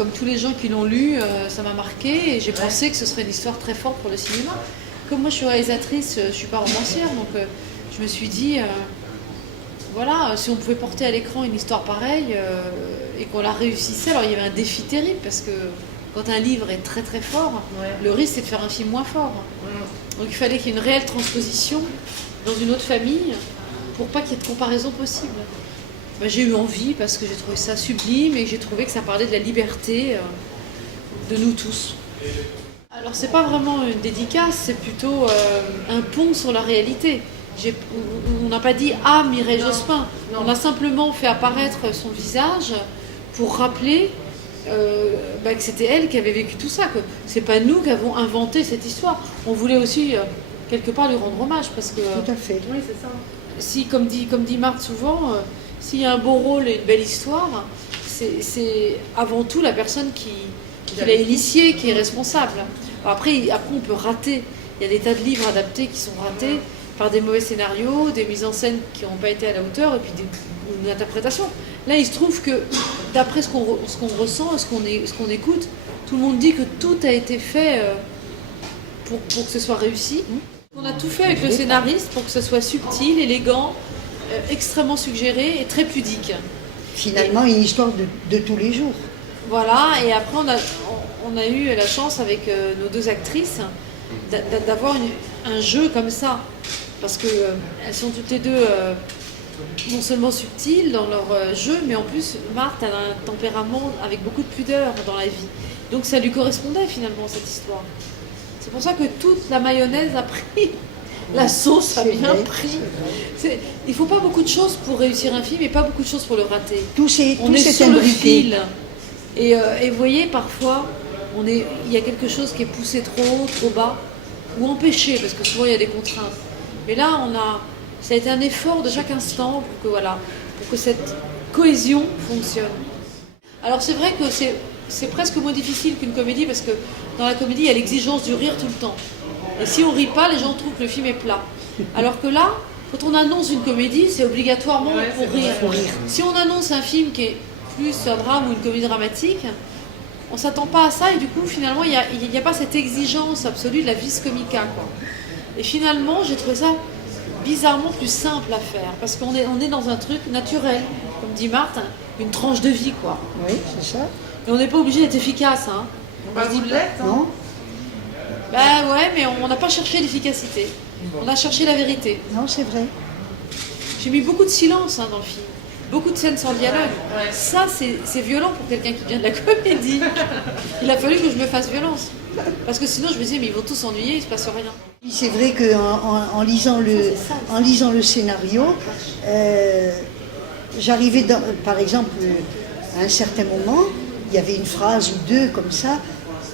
comme tous les gens qui l'ont lu, ça m'a marqué et j'ai pensé que ce serait une histoire très forte pour le cinéma. Comme moi je suis réalisatrice, je ne suis pas romancière, donc je me suis dit, voilà, si on pouvait porter à l'écran une histoire pareille et qu'on la réussissait, alors il y avait un défi terrible parce que quand un livre est très très fort, le risque c'est de faire un film moins fort. Donc il fallait qu'il y ait une réelle transposition dans une autre famille pour pas qu'il y ait de comparaison possible. Ben, j'ai eu envie parce que j'ai trouvé ça sublime et que j'ai trouvé que ça parlait de la liberté de nous tous. Alors c'est pas vraiment une dédicace, c'est plutôt un pont sur la réalité. On n'a pas dit « Ah, Mireille Jospin ». On a simplement fait apparaître son visage pour rappeler que c'était elle qui avait vécu tout ça. Que c'est pas nous qui avons inventé cette histoire. On voulait aussi quelque part lui rendre hommage parce que... Tout à fait. Oui, c'est ça. Si, comme dit Marthe souvent, s'il y a un beau rôle et une belle histoire, c'est avant tout la personne qui l'a initié qui est responsable. Alors après, on peut rater. Il y a des tas de livres adaptés qui sont ratés par des mauvais scénarios, des mises en scène qui n'ont pas été à la hauteur et puis une interprétation. Là, il se trouve que d'après ce qu'on ressent, ce qu'on écoute, tout le monde dit que tout a été fait pour que ce soit réussi. On a tout fait avec le scénariste pour que ce soit subtil, élégant, extrêmement suggéré et très pudique. Finalement, une histoire de tous les jours. Voilà, et après on a eu la chance avec nos deux actrices d'avoir un jeu comme ça. Parce qu'elles sont toutes les deux non seulement subtiles dans leur jeu, mais en plus, Marthe a un tempérament avec beaucoup de pudeur dans la vie. Donc ça lui correspondait finalement, cette histoire. C'est pour ça que toute la mayonnaise a pris, la sauce a bien pris. Il ne faut pas beaucoup de choses pour réussir un film et pas beaucoup de choses pour le rater. On est sur le fil. Et vous voyez, parfois, il y a quelque chose qui est poussé trop haut, trop bas, ou empêché, parce que souvent il y a des contraintes. Mais là, ça a été un effort de chaque instant pour que cette cohésion fonctionne. Alors c'est vrai que c'est presque moins difficile qu'une comédie, parce que dans la comédie, il y a l'exigence du rire tout le temps. Et si on ne rit pas, les gens trouvent que le film est plat. Alors que là, quand on annonce une comédie, c'est obligatoirement pour rire. Si on annonce un film qui est plus un drame ou une comédie dramatique, on ne s'attend pas à ça et du coup, finalement, il n'y a pas cette exigence absolue de la vis comica, quoi. Et finalement, j'ai trouvé ça bizarrement plus simple à faire, parce qu'on est dans un truc naturel, comme dit Marthe, une tranche de vie, quoi. Oui, c'est ça. Et on n'est pas obligé d'être efficace, hein. Vous l'êtes, hein. Non. Ben ouais, mais on n'a pas cherché l'efficacité. On a cherché la vérité. Non, c'est vrai. J'ai mis beaucoup de silence dans le film. Beaucoup de scènes sans dialogue. Ça, c'est violent pour quelqu'un qui vient de la comédie. Il a fallu que je me fasse violence. Parce que sinon, je me disais, mais ils vont tous s'ennuyer, il ne se passe rien. C'est vrai qu'en lisant le scénario, j'arrivais, par exemple, à un certain moment, il y avait une phrase ou deux comme ça,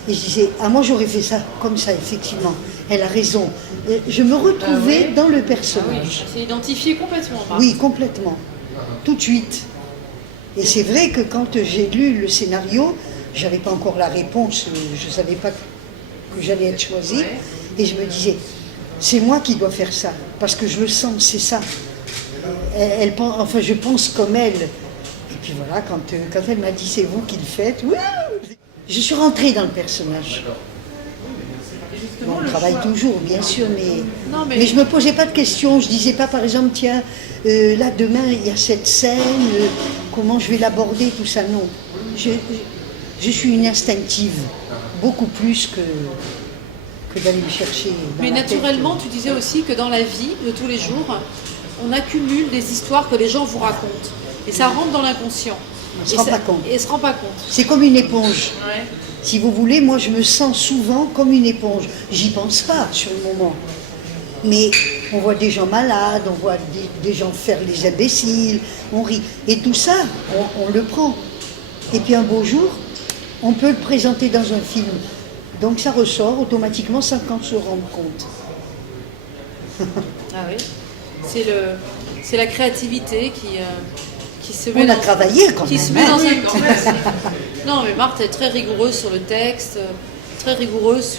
et je disais, ah moi j'aurais fait ça comme ça, effectivement. Elle a raison. Et je me retrouvais dans le personnage. C'est identifié complètement, Marc. Oui, complètement. Tout de suite. Et c'est vrai que quand j'ai lu le scénario, j'avais pas encore la réponse, je savais pas que j'allais être choisie, et je me disais, c'est moi qui dois faire ça, parce que je le sens, c'est ça. Enfin, je pense comme elle. Et puis voilà, quand elle m'a dit, c'est vous qui le faites, je suis rentrée dans le personnage. Bon, on travaille toujours, bien sûr, mais je ne me posais pas de questions. Je ne disais pas, par exemple, tiens, là, demain, il y a cette scène, comment je vais l'aborder, tout ça, non. Je suis une instinctive, beaucoup plus que d'aller me chercher dans Mais la naturellement, tête. tu disais aussi que dans la vie de tous les jours, on accumule des histoires que les gens vous racontent. Et ça rentre dans l'inconscient. On ne se rend pas compte. Et se rend pas compte. C'est comme une éponge. Ouais. Si vous voulez, moi, je me sens souvent comme une éponge. J'y pense pas sur le moment. Mais on voit des gens malades, on voit des gens faire les imbéciles, on rit. Et tout ça, on le prend. Et puis un beau jour, on peut le présenter dans un film. Donc ça ressort automatiquement sans qu'on se rende compte. Ah oui. C'est la créativité qui se met On a travaillé quand qui même. se met dans hein. un... Non, mais Marthe est très rigoureuse sur le texte, très rigoureuse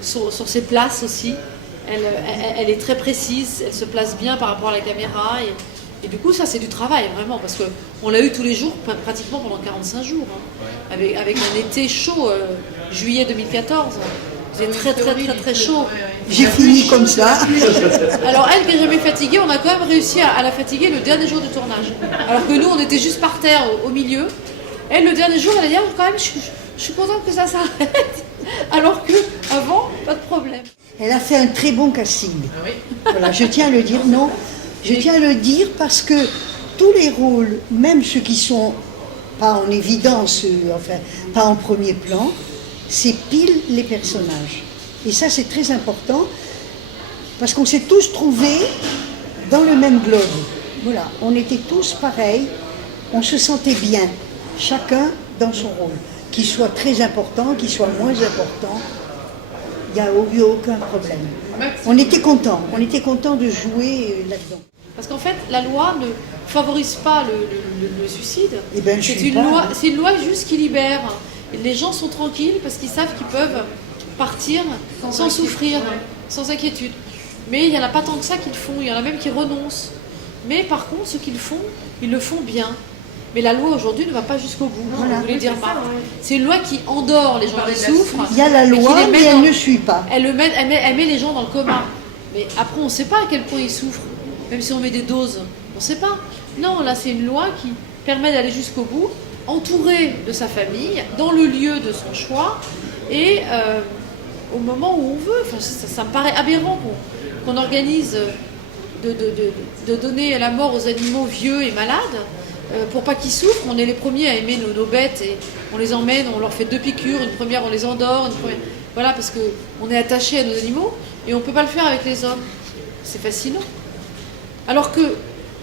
sur ses places aussi. Elle est très précise, elle se place bien par rapport à la caméra. Et du coup, ça, c'est du travail, vraiment, parce qu'on l'a eu tous les jours, pratiquement pendant 45 jours, hein, avec un été chaud, juillet 2014. C'est très très très très chaud. J'ai fini comme ça. Alors elle qui est jamais fatiguée, on a quand même réussi à la fatiguer le dernier jour du tournage. Alors que nous on était juste par terre au milieu. Elle le dernier jour elle a dit quand même je suis contente que ça s'arrête. Alors que avant pas de problème. Elle a fait un très bon casting. Voilà, je tiens à le dire. Non, je tiens à le dire parce que tous les rôles, même ceux qui sont pas en évidence, enfin pas en premier plan, c'est pile les personnages. Et ça, c'est très important, parce qu'on s'est tous trouvés dans le même globe. Voilà, on était tous pareils, on se sentait bien, chacun dans son rôle. Qu'il soit très important, qu'il soit moins important, il n'y a eu aucun problème. On était contents de jouer là-dedans. Parce qu'en fait, la loi ne favorise pas le suicide. Eh ben, c'est une loi juste qui libère. Et les gens sont tranquilles parce qu'ils savent qu'ils peuvent partir sans souffrir, sans inquiétude. Mais il n'y en a pas tant que ça qui le font, il y en a même qui renoncent. Mais par contre, ceux qui le font, ils le font bien. Mais la loi aujourd'hui ne va pas jusqu'au bout, Voilà. vous voulez dire Marc. C'est une loi qui endort les gens qui souffrent. Il y a la loi, mais elle ne suit pas. Elle met les gens dans le coma. Mais après, on ne sait pas à quel point ils souffrent. Même si on met des doses, on ne sait pas. Non, là, c'est une loi qui permet d'aller jusqu'au bout, entouré de sa famille, dans le lieu de son choix, et au moment où on veut. Enfin, ça me paraît aberrant qu'on organise de donner la mort aux animaux vieux et malades, pour pas qu'ils souffrent. On est les premiers à aimer nos bêtes, et on les emmène, on leur fait 2 piqûres, une première on les endort, voilà, parce qu'on est attaché à nos animaux, et on ne peut pas le faire avec les hommes. C'est fascinant. Alors que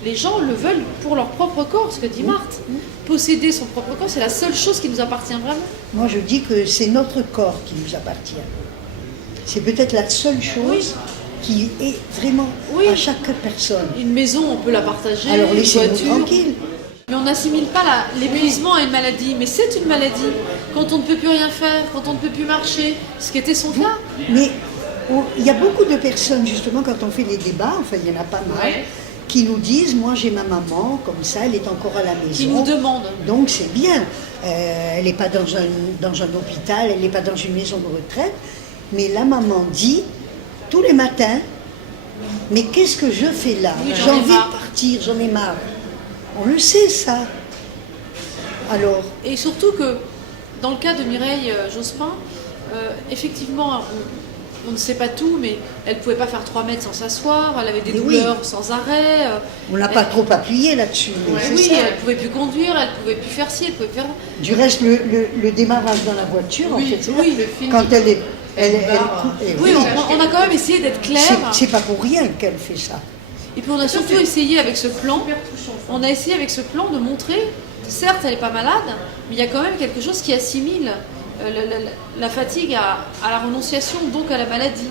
les gens le veulent pour leur propre corps, ce que dit Marthe. Posséder son propre corps, c'est la seule chose qui nous appartient vraiment. Moi, je dis que c'est notre corps qui nous appartient. C'est peut-être la seule chose qui est vraiment à chaque personne. Une maison, on peut la partager, alors laissez-nous une voiture. tranquille. Mais on n'assimile pas l'épuisement à une maladie. Mais c'est une maladie. Quand on ne peut plus rien faire, quand on ne peut plus marcher, ce qui était son cas. Mais il y a beaucoup de personnes, justement, quand on fait les débats, enfin il y en a pas mal, qui nous disent, moi j'ai ma maman, comme ça, elle est encore à la maison. Qui nous demandent. Donc c'est bien. Elle n'est pas dans un hôpital, elle n'est pas dans une maison de retraite. Mais la maman dit, tous les matins, mais qu'est-ce que je fais là? J'ai envie de partir, j'en ai marre. On le sait, ça. Alors. Et surtout que, dans le cas de Mireille Jospin, effectivement, on ne sait pas tout, mais elle ne pouvait pas faire 3 mètres sans s'asseoir, elle avait des douleurs sans arrêt. On n'a pas trop appuyé là-dessus. Oui, elle ne pouvait plus conduire, elle ne pouvait plus faire ci, elle ne pouvait plus faire... Du reste, le démarrage dans la voiture, en fait, c'est quand elle est... Oui, on a quand même essayé d'être clair. C'est pas pour rien qu'elle fait ça. Et puis on a surtout essayé avec ce plan, de montrer, certes elle n'est pas malade, mais il y a quand même quelque chose qui assimile la fatigue à la renonciation, donc à la maladie.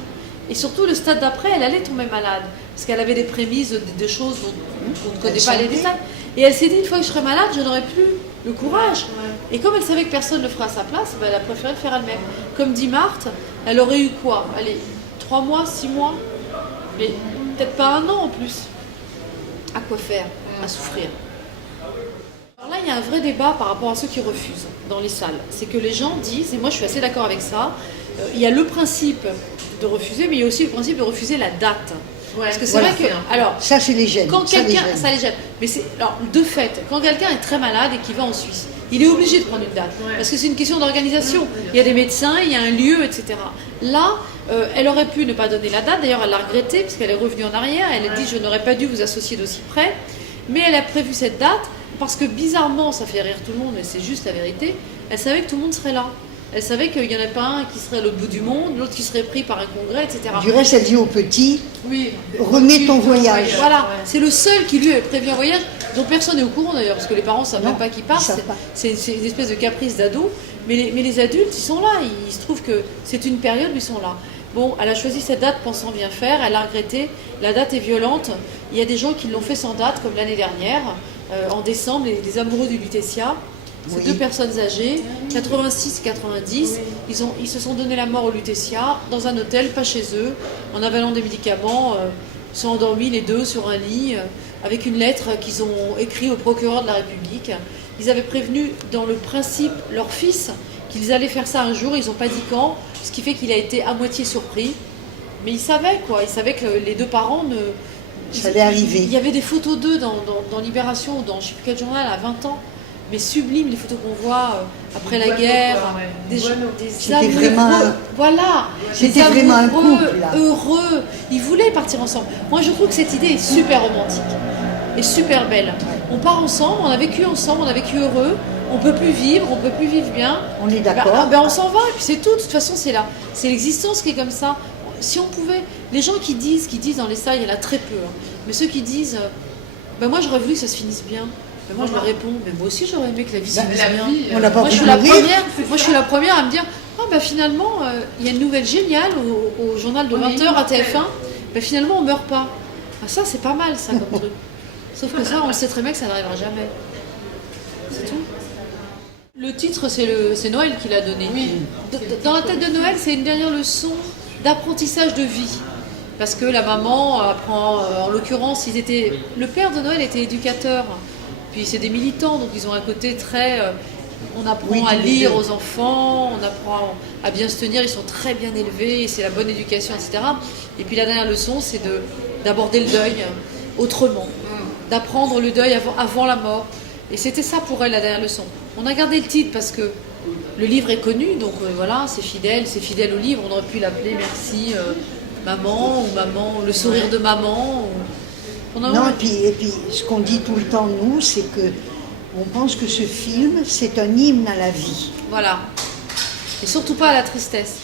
Et surtout le stade d'après, elle allait tomber malade, parce qu'elle avait des prémices, des choses dont on ne connaît pas les détails. Et elle s'est dit, une fois que je serai malade, je n'aurai plus le courage. Et comme elle savait que personne ne le fera à sa place, elle a préféré le faire elle-même. Comme dit Marthe, elle aurait eu quoi? Allez, 3 mois, 6 mois, mais peut-être pas 1 an en plus. À quoi faire? À souffrir. Alors là, il y a un vrai débat par rapport à ceux qui refusent dans les salles. C'est que les gens disent, et moi je suis assez d'accord avec ça, il y a le principe de refuser, mais il y a aussi le principe de refuser la date. Parce que c'est vrai que, alors, ça c'est les gènes. Quand quelqu'un, ça les gêne. Mais c'est, alors, de fait, quand quelqu'un est très malade et qu'il va en Suisse, il est obligé de prendre une date, parce que c'est une question d'organisation. Il y a des médecins, il y a un lieu, etc. Là, elle aurait pu ne pas donner la date. D'ailleurs, elle l'a regretté parce qu'elle est revenue en arrière. Elle a dit, je n'aurais pas dû vous associer d'aussi près. Mais elle a prévu cette date parce que bizarrement, ça fait rire tout le monde, mais c'est juste la vérité. Elle savait que tout le monde serait là. Elle savait qu'il n'y en a pas un qui serait à l'autre bout du monde, l'autre qui serait pris par un congrès, etc. Du reste, elle dit au petit, remets ton voyage. Voilà, c'est le seul qui lui avait prévu un voyage, dont personne n'est au courant d'ailleurs, parce que les parents ne savent même pas qu'il part. C'est une espèce de caprice d'ado. Mais les adultes, ils sont là. Il se trouve que c'est une période où ils sont là. Bon, elle a choisi cette date pensant bien faire, elle a regretté. La date est violente. Il y a des gens qui l'ont fait sans date, comme l'année dernière, en décembre, les amoureux du Lutetia. C'est 2 personnes âgées, 86 et 90. Ils se sont donné la mort au Lutetia, dans un hôtel, pas chez eux, en avalant des médicaments. Ils sont endormis les 2 sur un lit, avec une lettre qu'ils ont écrite au procureur de la République. ils avaient prévenu dans le principe leur fils qu'ils allaient faire ça un jour, ils n'ont pas dit quand, ce qui fait qu'il a été à moitié surpris. Mais ils savaient que les deux parents ne... Ça allait arriver. Il y avait des photos d'eux dans Libération ou dans je ne sais plus quel journal à 20 ans, mais sublimes, les photos qu'on voit après la guerre, des C'était vraiment voilà, c'était vraiment un couple là. Heureux, ils voulaient partir ensemble. Moi je trouve que cette idée est super romantique et super belle. On part ensemble, on a vécu ensemble, on a vécu heureux, on peut plus vivre bien. On est d'accord. On s'en va et puis c'est tout. De toute façon c'est l'existence qui est comme ça. Si on pouvait, les gens qui disent dans les salles, il y en a très peu, hein, mais ceux qui disent, moi j'aurais voulu que ça se finisse bien. Ben moi je leur réponds, mais moi aussi j'aurais aimé que la vie se finisse bien. On n'a pas Moi je suis la première à me dire, finalement il y a une nouvelle géniale au journal de 20h à TF1, finalement on meurt pas. Ça c'est pas mal ça comme truc. Sauf que ça on sait très bien que ça n'arrivera jamais. C'est tout. Le titre c'est Noël qui l'a donné. Oui. Dans la tête de Noël c'est une dernière leçon d'apprentissage de vie. Parce que la maman apprend, en l'occurrence, le père de Noël était éducateur. Puis c'est des militants, donc ils ont un côté très... on apprend à lire aux enfants, on apprend à bien se tenir, ils sont très bien élevés, c'est la bonne éducation, etc. Et puis la dernière leçon, c'est d'aborder le deuil autrement, d'apprendre le deuil avant la mort. Et c'était ça pour elle la dernière leçon. On a gardé le titre parce que le livre est connu, donc voilà, c'est fidèle au livre. On aurait pu l'appeler Merci maman, ou maman, le sourire de maman. Non, et puis ce qu'on dit tout le temps, nous, c'est que on pense que ce film, c'est un hymne à la vie. Voilà. Et surtout pas à la tristesse.